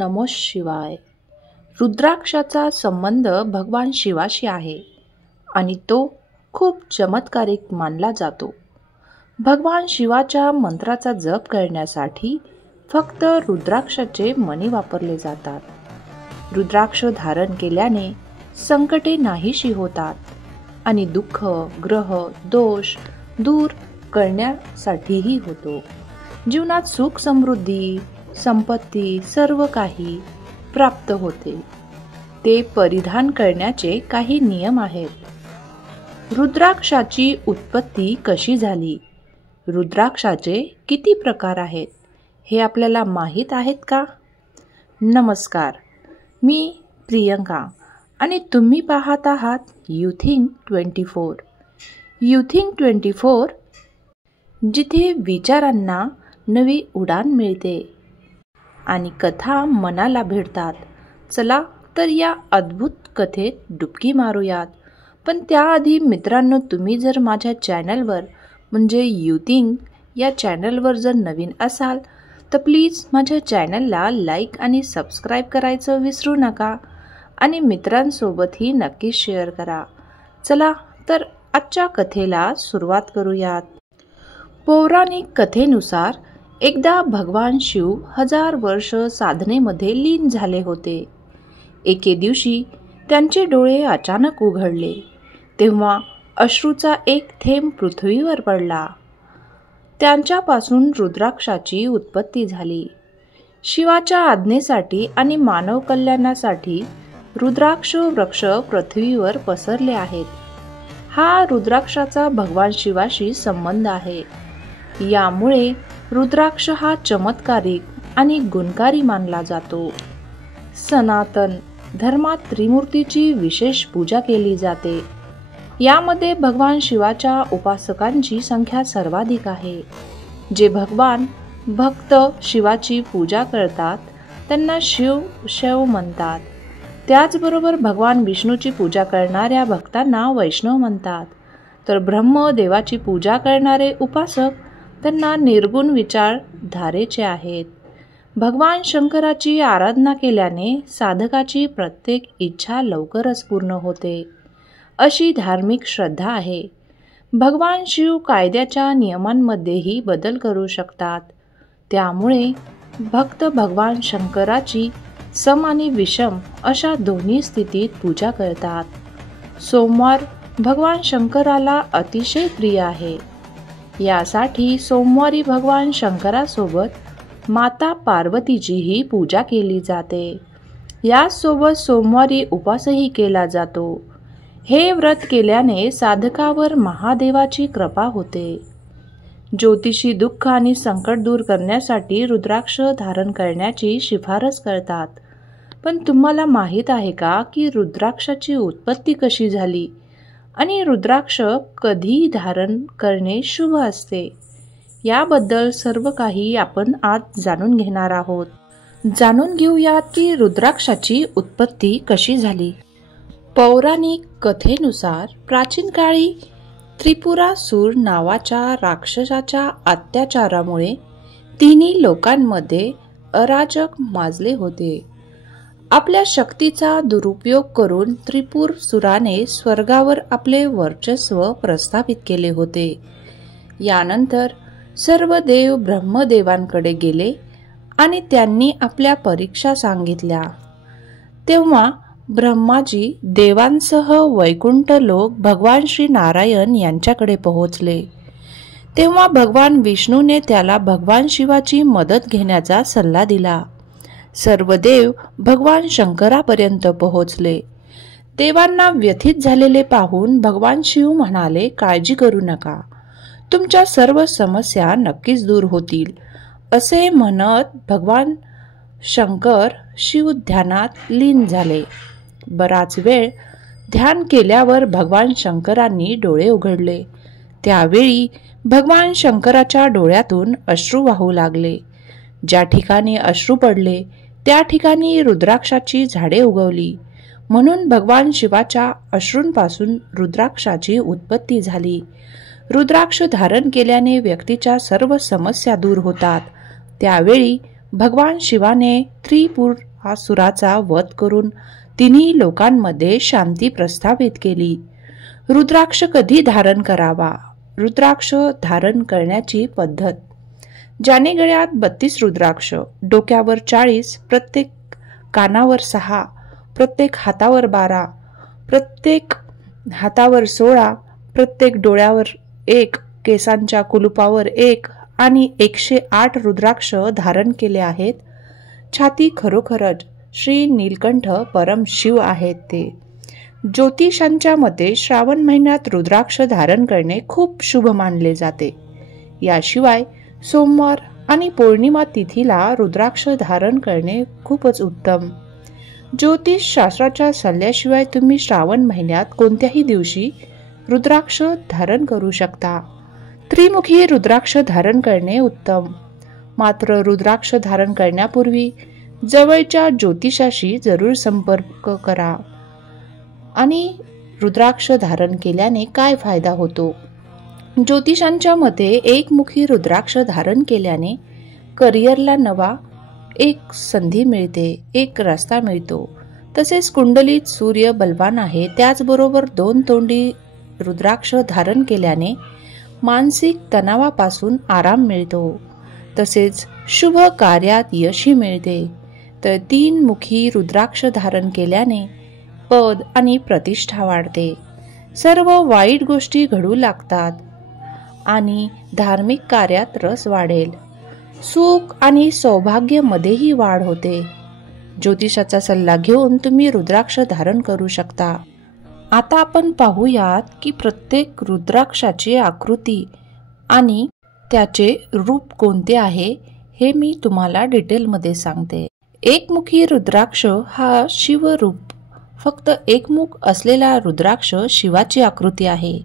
नमो शिवाय. रुद्राक्षाचा संबंध भगवान शिवाशी आहे आणि तो खूप चमत्कारिक मानला जातो. भगवान शिवाच्या मंत्राचा जप करण्यासाठी फक्त रुद्राक्षाचे मणी वापरले जातात. रुद्राक्ष धारण केल्याने संकटे नाहीशी होतात आणि दुःख, ग्रह, दोष दूर करण्यासाठीही होतो. जीवनात सुख, समृद्धी, संपत्ती सर्व काही प्राप्त होते. ते परिधान करण्याचे काही नियम आहेत. रुद्राक्षाची उत्पत्ती कशी झाली? रुद्राक्षाचे किती प्रकार आहेत हे आपल्याला माहीत आहेत का? नमस्कार, मी प्रियंका आणि तुम्ही पाहत आहात युथिंग 24. युथिंग 24 जिथे विचारांना नवी उडान मिळते आणि कथा मनाला भिडतात. चला तर या अद्भुत कथेत डुबकी मारूयात. पण त्याआधी मित्रांनो, तुम्ही जर माझ्या चॅनलवर म्हणजे युथिंग या चॅनलवर जर नवीन असाल तर प्लीज माझ्या चॅनलला लाईक आणि सबस्क्राईब करायचं विसरू नका आणि मित्रांसोबतही नक्की शेअर करा. चला तर आजच्या कथेला सुरुवात करूयात. पौराणिक कथेनुसार एकदा भगवान शिव 1000 वर्ष साधनेमध्ये लीन झाले होते. एके दिवशी त्यांचे डोळे अचानक उघडले तेव्हा अश्रूचा एक थेंब पृथ्वीवर पडला. त्यांच्यापासून रुद्राक्षाची उत्पत्ती झाली. शिवाच्या आज्ञेसाठी आणि मानव कल्याणासाठी रुद्राक्ष वृक्ष पृथ्वीवर पसरले आहेत. हा रुद्राक्षाचा भगवान शिवाशी संबंध आहे. यामुळे रुद्राक्ष हा चमत्कारिक आणि गुणकारी मानला जातो. सनातन धर्मात त्रिमूर्तीची विशेष पूजा केली जाते. यामध्ये भगवान शिवाच्या उपासकांची संख्या सर्वाधिक आहे. जे भगवान भक्त शिवाची पूजा करतात त्यांना शैव म्हणतात. त्याचबरोबर भगवान विष्णूची पूजा करणाऱ्या भक्तांना वैष्णव म्हणतात. तर ब्रह्मदेवाची पूजा करणारे उपासक त्यांना निर्गुण विचारधारेचे आहेत. भगवान शंकराची आराधना केल्याने साधकाची प्रत्येक इच्छा लवकरच पूर्ण होते, अशी धार्मिक श्रद्धा आहे. भगवान शिव कायद्याच्या नियमांमध्येही बदल करू शकतात. त्यामुळे भक्त भगवान शंकराची सम आणि विषम अशा दोन्ही स्थितीत पूजा करतात. सोमवार भगवान शंकराला अतिशय प्रिय आहे. यासाठी सोमवारी भगवान शंकरासोबत माता पार्वतीचीही पूजा केली जाते. यासोबत सोमवारी उपवासही केला जातो. हे व्रत केल्याने साधकावर महादेवाची कृपा होते. ज्योतिषी दुःख आणि संकट दूर करण्यासाठी रुद्राक्ष धारण करण्याची शिफारस करतात. पण तुम्हाला माहीत आहे का की रुद्राक्षाची उत्पत्ती कशी झाली आणि रुद्राक्ष कधी धारण करणे शुभ असते? याबद्दल सर्व काही आपण आज जाणून घेणार आहोत. जाणून घेऊयात की रुद्राक्षाची उत्पत्ती कशी झाली. पौराणिक कथेनुसार प्राचीन काळी त्रिपुरासूर नावाच्या राक्षसाच्या अत्याचारामुळे तिन्ही लोकांमध्ये अराजक माजले होते. आपल्या शक्तीचा दुरुपयोग करून त्रिपुरासुराने स्वर्गावर आपले वर्चस्व प्रस्थापित केले होते. यानंतर सर्व देव ब्रह्मदेवांकडे गेले आणि त्यांनी आपल्या परीक्षा सांगितल्या. तेव्हा ब्रह्माजी देवांसह वैकुंठ लोक भगवान श्री नारायण यांच्याकडे पोहोचले. तेव्हा भगवान विष्णूने त्याला भगवान शिवाची मदत घेण्याचा सल्ला दिला. सर्व देव भगवान शंकरापर्यंत पोहोचले. देवांना व्यथित झालेले पाहून भगवान शिव म्हणाले, काळजी करू नका, तुमच्या सर्व समस्या नक्कीच दूर होतील. असे म्हणत भगवान शंकर शिव ध्यानात लीन झाले. बराच वेळ ध्यान केल्यावर भगवान शंकरांनी डोळे उघडले. त्यावेळी भगवान शंकराच्या डोळ्यातून अश्रू वाहू लागले. ज्या ठिकाणी अश्रू पडले त्या ठिकाणी रुद्राक्षाची झाडे उगवली. म्हणून भगवान शिवाच्या अश्रूंपासून रुद्राक्षाची उत्पत्ती झाली. रुद्राक्ष धारण केल्याने व्यक्तीच्या सर्व समस्या दूर होतात. त्यावेळी भगवान शिवाने त्रिपुर सुराचा वध करून तिन्ही लोकांमध्ये शांती प्रस्थापित केली. रुद्राक्ष कधी धारण करावा? रुद्राक्ष धारण करण्याची पद्धत. ज्याने गळ्यात 32 रुद्राक्ष, डोक्यावर 40, प्रत्येक कानावर 6, प्रत्येक हातावर 12, प्रत्येक हातावर 16, प्रत्येक डोळ्यावर 1, केसांच्या कुलुपावर 1 आणि 108 रुद्राक्ष धारण केले आहेत. छाती खरोखरच श्री नीलकंठ परम शिव आहेत ते. ज्योतिषांच्या मते श्रावण महिन्यात रुद्राक्ष धारण करणे खूप शुभ मानले जाते. याशिवाय सोमवार आणि पौर्णिमा तिथीला रुद्राक्ष धारण करणे खूपच उत्तम. ज्योतिष शास्त्राच्या सल्ल्याशिवाय तुम्ही श्रावण महिन्यात कोणत्याही दिवशी रुद्राक्ष धारण करू शकता. त्रिमुखी रुद्राक्ष धारण करणे उत्तम. मात्र रुद्राक्ष धारण करण्यापूर्वी जवळच्या ज्योतिषाशी जरूर संपर्क करा. आणि रुद्राक्ष धारण केल्याने काय फायदा होतो? ज्योतिषांच्या मते एकमुखी रुद्राक्ष धारण केल्याने करिअरला नवा एक संधी मिळते, एक रस्ता मिळतो. तसेच कुंडलीत सूर्य बलवान आहे. त्याचबरोबर 2 तोंडी रुद्राक्ष धारण केल्याने मानसिक तणावापासून आराम मिळतो. तसेच शुभ कार्यात यशही मिळते. तर 3 मुखी रुद्राक्ष धारण केल्याने पद आणि प्रतिष्ठा वाढते. सर्व वाईट गोष्टी घडू लागतात आणि धार्मिक कार्यात रस वाढेल. सुख आणि सौभाग्यामध्येही वाढ होते. ज्योतिषाचा सल्ला घेऊन तुम्ही रुद्राक्ष धारण करू शकता. आता आपण पाहूयात की प्रत्येक रुद्राक्षाची आकृती आणि त्याचे रूप कोणते आहे हे मी तुम्हाला डिटेलमध्ये सांगते. एकमुखी रुद्राक्ष हा शिवरूप. फक्त एकमुख असलेला रुद्राक्ष शिवाची आकृती आहे.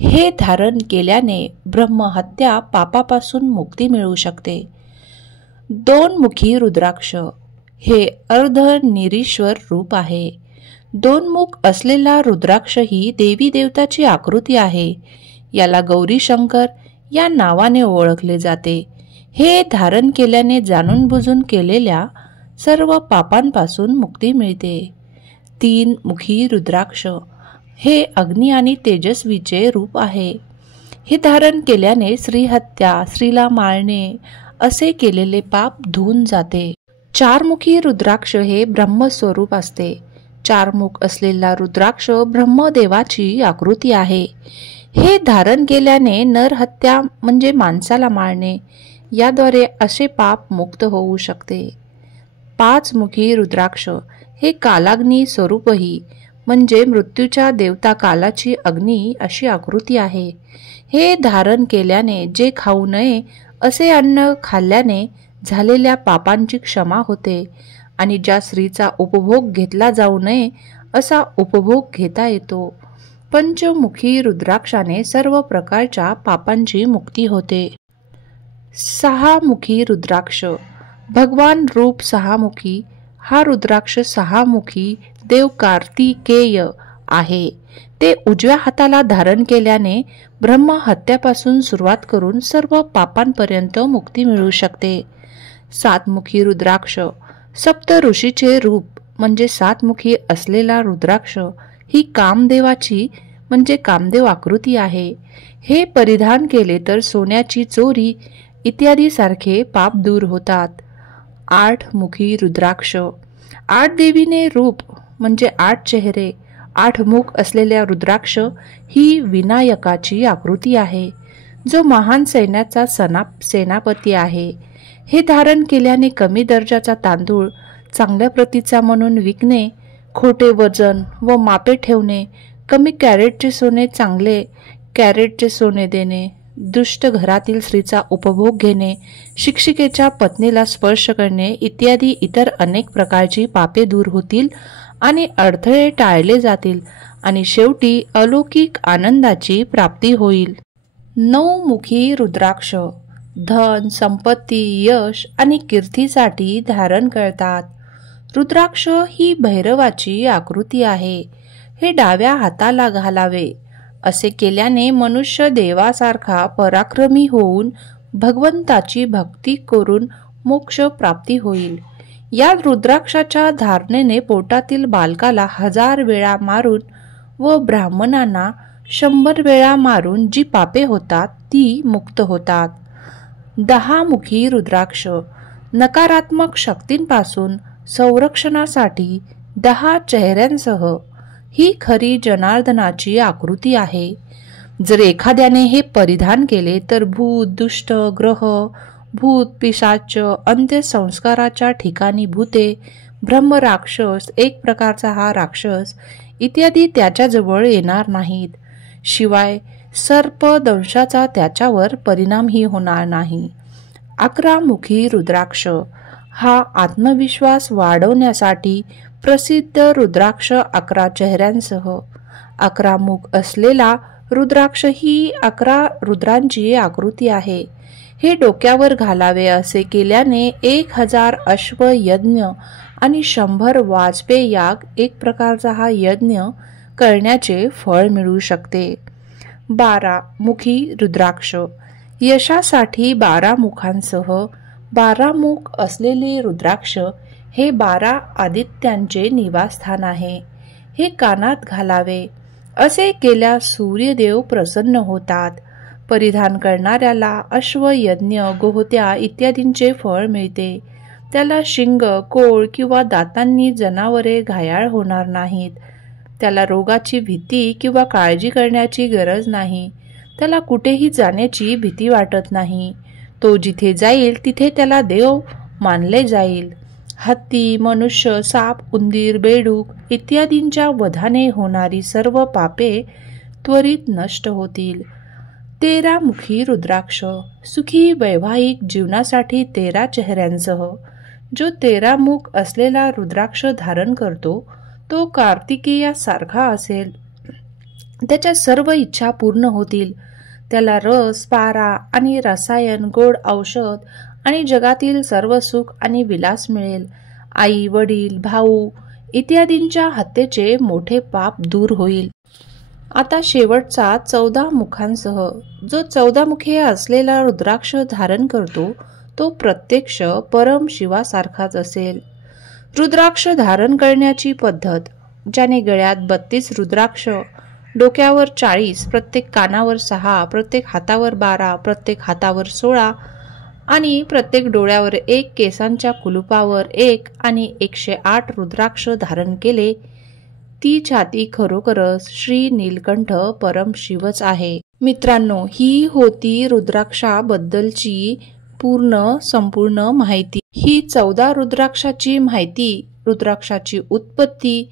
हे धारण केल्याने ब्रह्महत्या पापापासून मुक्ती मिळू शकते. 2 मुखी रुद्राक्ष हे अर्धनिरीश्वर रूप आहे. 2 मुख असलेला रुद्राक्ष ही देवी देवताची आकृती आहे. याला गौरी शंकर या नावाने ओळखले जाते. हे धारण केल्याने जाणून बुजून केलेल्या सर्व पापांपासून मुक्ती मिळते. 3 मुखी रुद्राक्ष हे अग्नी आणि तेजस्वीचे रूप आहे. हे धारण केल्याने स्त्रीहत्या, स्त्रीला मारणे असे केलेले पाप धुवून जाते. 4 मुखी रुद्राक्ष हे ब्रह्मस्वरूप असते. 4 मुख असलेला रुद्राक्ष ब्रह्मदेवाची आकृती आहे. हे धारण केल्याने नरहत्या म्हणजे माणसाला मारणे याद्वारे असे पाप मुक्त होऊ शकते. 5 मुखी रुद्राक्ष हे कालाग्नी स्वरूपही म्हणजे मृत्यूच्या देवता कालाची अग्नी अशी आकृती आहे. हे धारण केल्याने जे खाऊ नये असे अन्न खाल्ल्याने झालेल्या पापांची क्षमा होते आणि ज्या स्त्रीचा उपभोग घेतला जाऊ नये असा उपभोग घेता येतो. 5मुखी रुद्राक्षाने सर्व प्रकारच्या पापांची मुक्ती होते. 6 मुखी रुद्राक्ष भगवान रूप 6 मुखी. हा रुद्राक्ष 6 मुखी देव कार्तिकेय आहे. ते उजव्या हाताला धारण केल्याने ब्रह्महत्यापासून सुरुवात करून सर्व पापांपर्यंत मुक्ती मिळू शकते. 7 मुखी रुद्राक्ष सप्त ऋषीचे रूप म्हणजे 7 मुखी असलेला रुद्राक्ष ही कामदेवाची म्हणजे कामदेव आकृती आहे. हे परिधान केले तर सोन्याची चोरी इत्यादी सारखे पाप दूर होतात. 8 मुखी रुद्राक्ष 8 देवीने रूप म्हणजे 8 चेहरे 8 मुख असलेल्या रुद्राक्ष ही विनायकाची आकृती आहे, जो महान सैन्याचा सेनापती आहे. हे धारण केल्याने कमी दर्जाचा तांदूळ चांगल्या प्रतीचा म्हणून विकणे, खोटे वजन व मापे ठेवणे, कमी कॅरेटचे सोने चांगले कॅरेटचे सोने देणे, दुष्ट घरातील स्त्रीचा उपभोग घेणे, शिक्षिकेच्या पत्नीला स्पर्श करणे इत्यादी इतर अनेक प्रकारची पापे दूर होतील आणि अडथळे टाळले जातील आणि शेवटी अलौकिक आनंदाची प्राप्ती होईल. 9 मुखी रुद्राक्ष धन, संपत्ती, यश आणि कीर्तीसाठी धारण करतात. रुद्राक्ष ही भैरवाची आकृती आहे. हे डाव्या हाताला घालावे. असे केल्याने मनुष्य देवासारखा पराक्रमी होऊन भगवंताची भक्ती करून मोक्ष प्राप्ती होईल. या रुद्राक्षाच्या धारणेने पोटातील बालकाला 1000 वेळा मारून व ब्राह्मणांना 100 वेळा मारून जी पापे होतात ती मुक्त होतात. 10 मुखी रुद्राक्ष नकारात्मक शक्तींपासून संरक्षणासाठी 10 चेहऱ्यांसह ही खरी जनार्दनाची आकृती आहे. जर एखाद्याने हे परिधान केले तर भूत, दुष्ट ग्रह, भूत, पिशाच, अंत्यसंस्काराच्या ठिकाणी भूते, ब्रह्म राक्षस, एक प्रकारचा हा राक्षस इत्यादी त्याच्याजवळ येणार नाहीत. शिवाय सर्प दंशाचा त्याच्यावर परिणामही होणार नाही. 11 मुखी रुद्राक्ष हा आत्मविश्वास वाढवण्यासाठी प्रसिद्ध रुद्राक्ष 11 चेहऱ्यांसह 11 मुख असलेला रुद्राक्ष ही 11 रुद्रांची आकृती आहे. हे डोक्यावर घालावे. असे केल्याने 1000 अश्व यज्ञ आणि 100 वाजपेय याग, एक प्रकारचा हा यज्ञ करण्याचे फळ मिळू शकते. 12 मुखी रुद्राक्ष यशासाठी 12 मुखांसह 12 मुख असलेले रुद्राक्ष हे 12 आदित्यांचे निवासस्थान आहे. हे कानात घालावे. असे केल्यास सूर्यदेव प्रसन्न होतात. परिधान करणाऱ्याला अश्वयज्ञ, गोहत्या इत्यादींचे फळ मिळते. त्याला शिंग, कोळ किंवा दातांनी जनावरे घायाळ होणार नाहीत. त्याला रोगाची भीती किंवा काळजी करण्याची गरज नाही. त्याला कुठेही जाण्याची भीती वाटत नाही. तो जिथे जाईल तिथे त्याला देव मानले जाईल. हत्ती, मनुष्य, साप, उंदीर, बेडूक इत्यादींच्या वधाने होणारी सर्व पापे त्वरित नष्ट होतील. 13 मुखी रुद्राक्ष सुखी वैवाहिक जीवनासाठी 13 चेहऱ्यांसह जो 13 मुख असलेला रुद्राक्ष धारण करतो तो कार्तिकेयासारखा असेल. त्याच्या सर्व इच्छा पूर्ण होतील. त्याला रस, पारा आणि रसायन, गोड औषध आणि जगातील सर्व सुख आणि विलास मिळेल. आई, वडील, भाऊ इत्यादींच्या हत्येचे मोठे पाप दूर होईल. आता शेवटचा 14 मुखांसह जो 14 मुखे असलेला रुद्राक्ष धारण करतो तो प्रत्यक्ष परम शिवासारखाच असेल. रुद्राक्ष धारण करण्याची पद्धत: ज्याने गळ्यात 32 रुद्राक्ष, डोक्यावर 40, प्रत्येक कानावर 6, प्रत्येक हातावर 12, प्रत्येक हातावर 16 आणि प्रत्येक डोळ्यावर 1, केसांच्या कुलुपावर 1 आणि 108 रुद्राक्ष धारण केले, ती छाती खरोखरच श्री नीलकंठ परम शिवच आहे. मित्रांनो, ही होती रुद्राक्षाबद्दलची संपूर्ण माहिती. ही 14 रुद्राक्षाची माहिती, रुद्राक्षाची उत्पत्ती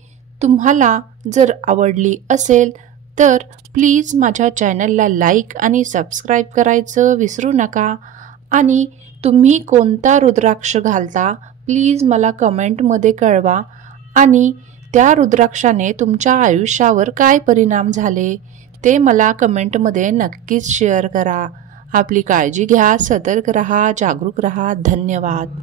तुम्हाला जर आवडली असेल तर प्लीज माझ्या चॅनलला लाईक आणि सबस्क्राईब करायचं विसरू नका. आणि तुम्ही कोणता रुद्राक्ष घालता प्लीज मला कमेंटमध्ये कळवा. आणि त्या रुद्राक्षाने तुमच्या आयुष्यावर काय परिणाम झाले ते मला कमेंटमध्ये नक्कीच शेअर करा. आपली काळजी घ्या, सतर्क रहा, जागरूक रहा. धन्यवाद.